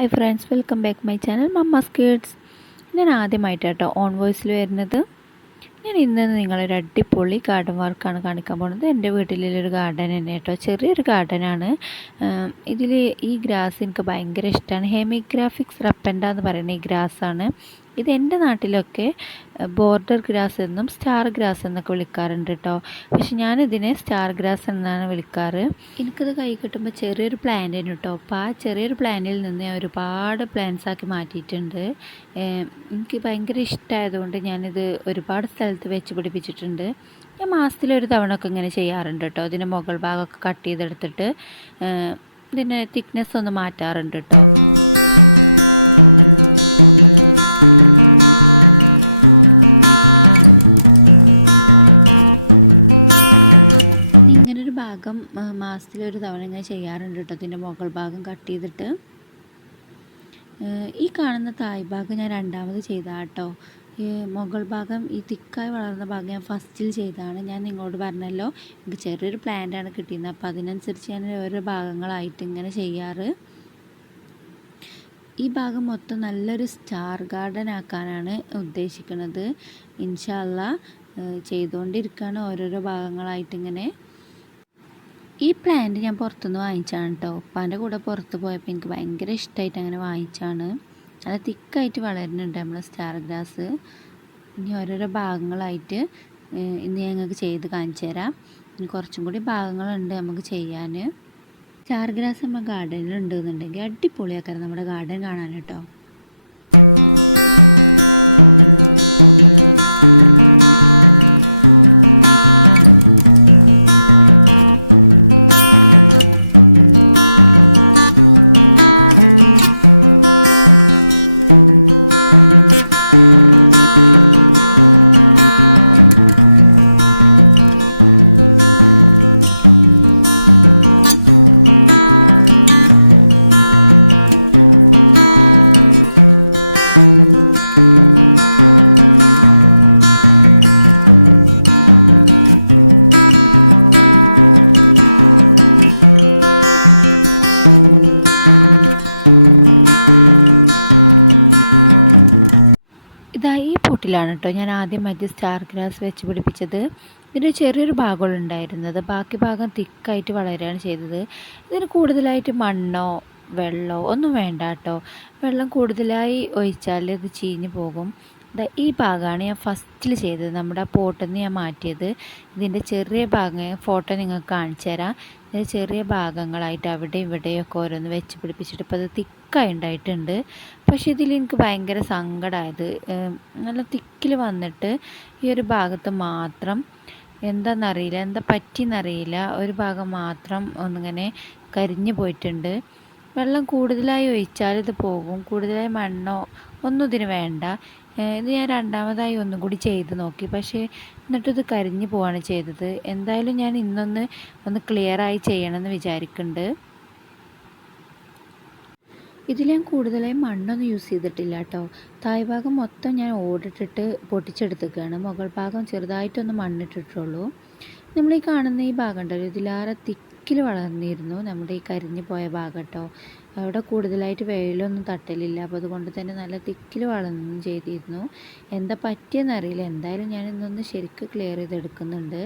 Hi friends, welcome back my channel mamma's kids. ഞാൻ ആദ്യമായിട്ടാട്ടോ on വോയിസിൽ വരുന്നത്. ഞാൻ ഇന്ന് നിങ്ങളൊരു അടിപൊളി ഗാർഡൻ വർക്കാണ് കാണിക്കാൻ പോകുന്നത്. എൻ്റെ വീട്ടിലൊരു ഗാർഡൻ തന്നെ കേട്ടോ, ചെറിയൊരു ഗാർഡനാണ്. ഇതിൽ ഈ ഗ്രാസ് എനിക്ക് ഭയങ്കര ഇഷ്ടമാണ്. ഹെമിഗ്രാഫിക്സ് റപ്പൻഡ എന്ന് പറയുന്ന ഈ ഗ്രാസാണ്. ഇത് എൻ്റെ നാട്ടിലൊക്കെ ബോർഡർ ഗ്രാസ് എന്നും സ്റ്റാർ ഗ്രാസ് എന്നൊക്കെ വിളിക്കാറുണ്ട് കേട്ടോ. പക്ഷെ ഞാനിതിനെ സ്റ്റാർ ഗ്രാസ് എന്നാണ് വിളിക്കാറ്. എനിക്കത് കൈ കിട്ടുമ്പോൾ ചെറിയൊരു പ്ലാന്റിന് കേട്ടോ. അപ്പോൾ ആ ചെറിയൊരു പ്ലാന്റിൽ നിന്ന് ഞാൻ ഒരുപാട് പ്ലാന്റ്സ് ആക്കി മാറ്റിയിട്ടുണ്ട്. എനിക്ക് ഭയങ്കര ഇഷ്ടമായതുകൊണ്ട് ഞാനിത് ഒരുപാട് സ്ഥലത്ത് വെച്ച് പിടിപ്പിച്ചിട്ടുണ്ട്. ഞാൻ മാസത്തിലൊരു തവണ ഒക്കെ ഇങ്ങനെ ചെയ്യാറുണ്ട് കേട്ടോ. ഇതിൻ്റെ മുകൾ ഭാഗമൊക്കെ കട്ട് ചെയ്തെടുത്തിട്ട് ഇതിൻ്റെ തിക്നെസ് ഒന്ന് മാറ്റാറുണ്ട് കേട്ടോ. ഇങ്ങനൊരു ഭാഗം മാസത്തിലൊരു തവണ ഇങ്ങനെ ചെയ്യാറുണ്ട് കേട്ടോ. ഇതിൻ്റെ മുകൾ ഭാഗം കട്ട് ചെയ്തിട്ട് ഈ കാണുന്ന തായ് ഭാഗം ഞാൻ രണ്ടാമത് ചെയ്തതാണ് കേട്ടോ. ഈ മുകൾ ഭാഗം ഈ തിക്കായി വളർന്ന ഭാഗം ഞാൻ ഫസ്റ്റിൽ ചെയ്തതാണ്. ഞാൻ നിങ്ങളോട് പറഞ്ഞല്ലോ എനിക്ക് ചെറിയൊരു പ്ലാന്റാണ് കിട്ടിയിരുന്നത്. അപ്പോൾ അതിനനുസരിച്ച് ഞാൻ ഓരോ ഭാഗങ്ങളായിട്ട് ഇങ്ങനെ ചെയ്യാറ്. ഈ ഭാഗം മൊത്തം നല്ലൊരു സ്റ്റാർ ഗാർഡൻ ആക്കാനാണ് ഉദ്ദേശിക്കുന്നത്. ഇൻഷാ അല്ലാഹ് ചെയ്തുകൊണ്ടിരിക്കുകയാണ് ഓരോരോ ഭാഗങ്ങളായിട്ടിങ്ങനെ. ഈ പ്ലാന്റ് ഞാൻ പുറത്തുനിന്ന് വാങ്ങിച്ചാണ് കേട്ടോ. ഉപ്പാൻ്റെ കൂടെ പുറത്ത് പോയപ്പോൾ എനിക്ക് ഭയങ്കര ഇഷ്ടമായിട്ട് അങ്ങനെ വാങ്ങിച്ചാണ്. നല്ല തിക്കായിട്ട് വളരുന്നുണ്ട് നമ്മൾ സ്റ്റാർ ഗ്രാസ്. ഇനി ഓരോരോ ഭാഗങ്ങളായിട്ട് ഇന്ന് ഞങ്ങൾക്ക് ചെയ്ത് കാണിച്ചു തരാം. ഇനി കുറച്ചും കൂടി ഭാഗങ്ങളുണ്ട് നമുക്ക് ചെയ്യാൻ. സ്റ്റാർ ഗ്രാസ് നമ്മുടെ ഗാർഡനിൽ ഉണ്ടെന്നുണ്ടെങ്കിൽ അടിപൊളിയാക്കാറ് നമ്മുടെ ഗാർഡൻ കാണാൻ കേട്ടോ. ഈ പോട്ടിലാണ് കേട്ടോ ഞാൻ ആദ്യമായിട്ട് സ്റ്റാർ ഗ്രാസ് വെച്ച് പിടിപ്പിച്ചത്. ഇതിന് ചെറിയൊരു ഭാഗമുള്ള ഉണ്ടായിരുന്നത്, ബാക്കി ഭാഗം തിക്കായിട്ട് വളരുകയാണ് ചെയ്തത്. ഇതിന് കൂടുതലായിട്ട് മണ്ണോ വെള്ളമോ ഒന്നും വേണ്ട കേട്ടോ. വെള്ളം കൂടുതലായി ഒഴിച്ചാൽ ഇത് ചീഞ്ഞ് പോകും. ഈ ഭാഗമാണ് ഞാൻ ഫസ്റ്റിൽ ചെയ്തത്. നമ്മുടെ ആ പോട്ടിൽ നിന്ന് ഞാൻ മാറ്റിയത്. ഇതിൻ്റെ ചെറിയ ഭാഗം ഫോട്ടോ നിങ്ങൾക്ക് കാണിച്ചു തരാം. ഇതിൻ്റെ ചെറിയ ഭാഗങ്ങളായിട്ട് അവിടെ ഇവിടെയൊക്കെ ഓരോന്ന് വെച്ച് പിടിപ്പിച്ചിട്ട് ഇപ്പോൾ അത് തിക്കായി ഉണ്ടായിട്ടുണ്ട്. പക്ഷേ ഇതിൽ എനിക്ക് ഭയങ്കര സങ്കടമായത് നല്ല തിക്കിൽ വന്നിട്ട് ഈ ഒരു ഭാഗത്ത് മാത്രം എന്താണെന്നറിയില്ല, എന്താ പറ്റിയെന്നറിയില്ല, ഒരു ഭാഗം മാത്രം ഒന്നിങ്ങനെ കരിഞ്ഞു പോയിട്ടുണ്ട്. വെള്ളം കൂടുതലായി ഒഴിച്ചാൽ ഇത് പോകും. കൂടുതലായി മണ്ണോ ഒന്നും ഇതിന് വേണ്ട. ഇത് ഞാൻ രണ്ടാമതായി ഒന്നും കൂടി ചെയ്ത് നോക്കി, പക്ഷേ എന്നിട്ടിത് കരിഞ്ഞു പോവാണ് ചെയ്തത്. എന്തായാലും ഞാൻ ഒന്ന് ക്ലിയറായി ചെയ്യണമെന്ന് വിചാരിക്കുന്നുണ്ട്. ഇതിൽ ഞാൻ കൂടുതലായി മണ്ണൊന്നും യൂസ് ചെയ്തിട്ടില്ല കേട്ടോ. തായ് ഭാഗം മൊത്തം ഞാൻ ഓടിട്ടിട്ട് പൊട്ടിച്ചെടുത്തേക്കാണ്. മുകൾ ഭാഗം ചെറുതായിട്ടൊന്ന് മണ്ണിട്ടിട്ടുള്ളൂ. നമ്മൾ ഈ കാണുന്ന ഈ ഭാഗം ഉണ്ടല്ലോ, ഇതിലേറെ തിക്കിൽ വളർന്നിരുന്നു നമ്മുടെ ഈ കരിഞ്ഞു പോയ ഭാഗം കേട്ടോ. അവിടെ കൂടുതലായിട്ട് വെയിലൊന്നും തട്ടലില്ല. അപ്പോൾ അതുകൊണ്ട് തന്നെ നല്ല തിക്കിൽ വളർന്നു ചെയ്തിരുന്നു. എന്താ പറ്റിയെന്നറിയില്ല. എന്തായാലും ഞാൻ ഇന്നൊന്ന് ശരിക്കും ക്ലിയർ ചെയ്തെടുക്കുന്നുണ്ട്.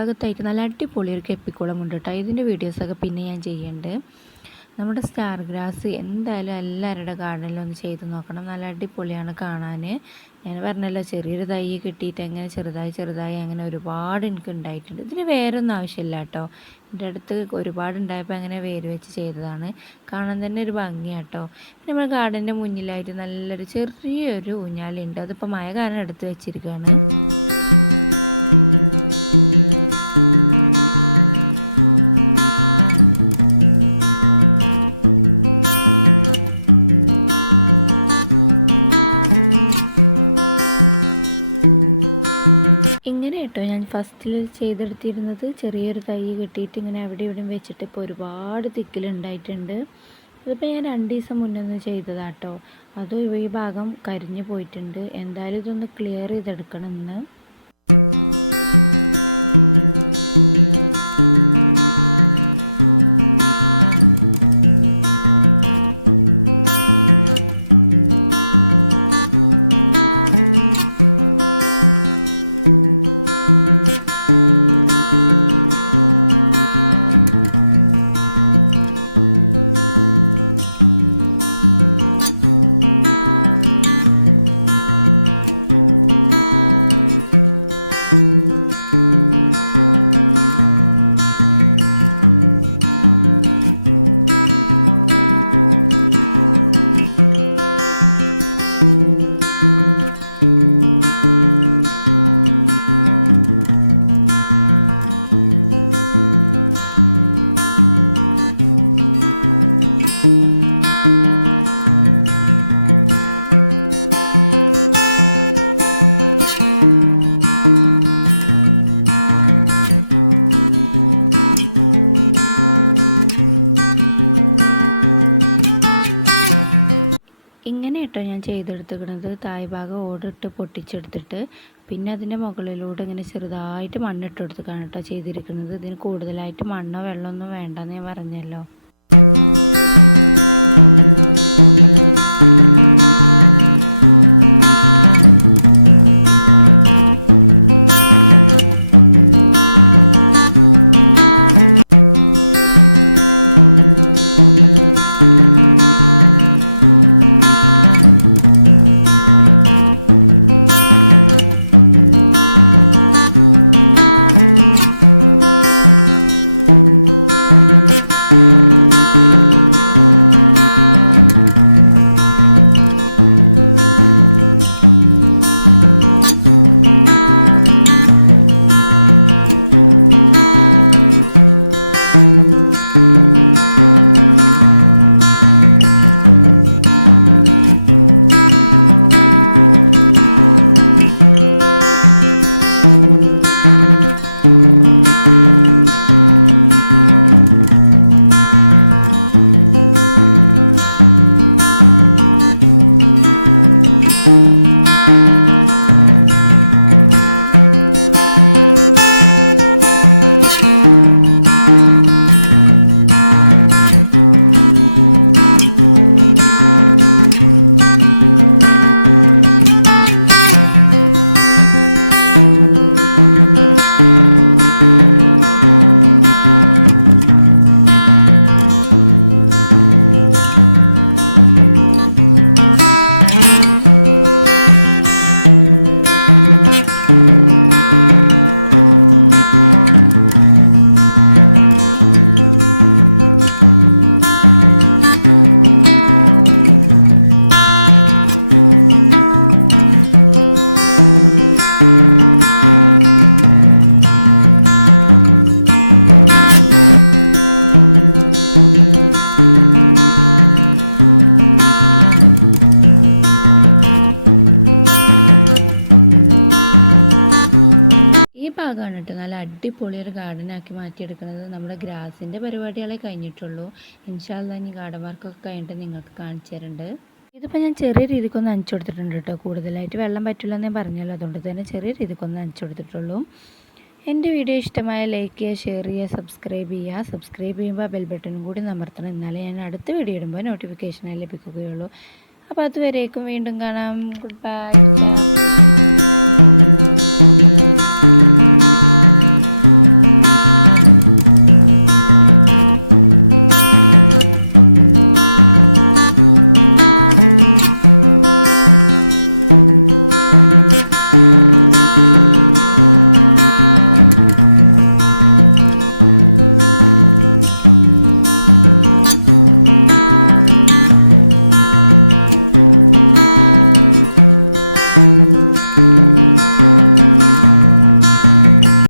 താഴ്ഭാഗത്തായിട്ട് നല്ല അടിപൊളി ഒരു കെപ്പിക്കുളമുണ്ട് കേട്ടോ. ഇതിൻ്റെ വീഡിയോസൊക്കെ പിന്നെ ഞാൻ ചെയ്യുന്നുണ്ട്. നമ്മുടെ സ്റ്റാർ ഗ്രാസ് എന്തായാലും എല്ലാവരുടെ ഗാർഡനിലൊന്ന് ചെയ്ത് നോക്കണം. നല്ല അടിപൊളിയാണ് കാണാൻ. ഞാൻ പറഞ്ഞല്ലോ ചെറിയൊരു തൈ കിട്ടിയിട്ട് അങ്ങനെ ചെറുതായി അങ്ങനെ ഒരുപാട് എനിക്ക് ഉണ്ടായിട്ടുണ്ട്. ഇതിന് വേറൊന്നും ആവശ്യമില്ല കേട്ടോ. എൻ്റെ അടുത്ത് ഒരുപാട് ഉണ്ടായപ്പോൾ അങ്ങനെ വേര് വെച്ച് ചെയ്തതാണ്. കാണാൻ തന്നെ ഒരു ഭംഗിയാണ് കേട്ടോ. പിന്നെ നമ്മുടെ ഗാർഡൻ്റെ മുന്നിലായിട്ട് നല്ലൊരു ചെറിയൊരു ഊഞ്ഞാലുണ്ട്. അതിപ്പോൾ മഴ കാരണം എടുത്ത് വെച്ചിരിക്കുകയാണ്. ഇങ്ങനെ കേട്ടോ ഞാൻ ഫസ്റ്റിൽ ചെയ്തെടുത്തിരുന്നത് ചെറിയൊരു തൈ കിട്ടിയിട്ട് ഇങ്ങനെ അവിടെ ഇവിടെയും വെച്ചിട്ട് ഇപ്പോൾ ഒരുപാട് തിക്കിലുണ്ടായിട്ടുണ്ട്. ഇതിപ്പോൾ ഞാൻ 2 ദിവസം മുന്നേ ചെയ്തതാട്ടോ. അതും ഈ ഭാഗം കരിഞ്ഞു പോയിട്ടുണ്ട്. എന്തായാലും ഇതൊന്ന് ക്ലിയർ ചെയ്തെടുക്കണം ഇന്ന്. ഇങ്ങനെ കേട്ടോ ഞാൻ ചെയ്തെടുത്തിരിക്കുന്നത്. താഴ്ഭാഗം ഓടിട്ട് പൊട്ടിച്ചെടുത്തിട്ട് പിന്നെ അതിൻ്റെ മുകളിലൂടെ ഇങ്ങനെ ചെറുതായിട്ട് മണ്ണിട്ട് കൊടുത്തിട്ടാണ് കേട്ടോ ചെയ്തിരിക്കുന്നത്. ഇതിന് കൂടുതലായിട്ട് മണ്ണോ വെള്ളമൊന്നും വേണ്ടെന്ന് ഞാൻ പറഞ്ഞല്ലോ. ഭാഗമാണ് കേട്ടോ നല്ല അടിപൊളി ഒരു ഗാർഡനാക്കി മാറ്റിയെടുക്കുന്നത്. നമ്മുടെ ഗ്രാസിൻ്റെ പരിപാടികളെ കഴിഞ്ഞിട്ടുള്ളൂ. ഇൻഷാ അല്ലാ ഇനി ഗാർഡൻ വർക്കൊക്കെ കഴിഞ്ഞിട്ട് നിങ്ങൾക്ക് കാണിച്ചു തരുന്നുണ്ട്. ഇതിപ്പോൾ ഞാൻ ചെറിയ രീതിക്കൊന്ന് നനച്ചു കൊടുത്തിട്ടുണ്ട് കേട്ടോ. കൂടുതലായിട്ട് വെള്ളം പറ്റില്ല എന്ന് ഞാൻ പറഞ്ഞല്ലോ. അതുകൊണ്ട് തന്നെ ചെറിയ രീതിക്കൊന്ന് നനച്ചു കൊടുത്തിട്ടുള്ളൂ. എൻ്റെ വീഡിയോ ഇഷ്ടമായ ലൈക്ക് ചെയ്യുക, ഷെയർ ചെയ്യുക, സബ്സ്ക്രൈബ് ചെയ്യുക. സബ്സ്ക്രൈബ് ചെയ്യുമ്പോൾ ബെൽ ബട്ടണും കൂടി അമർത്തണം. എന്നാലേ ഞാൻ അടുത്ത വീഡിയോ ഇടുമ്പോൾ നോട്ടിഫിക്കേഷനായി ലഭിക്കുകയുള്ളൂ. അപ്പോൾ അതുവരേക്കും വീണ്ടും കാണാം. Good bye.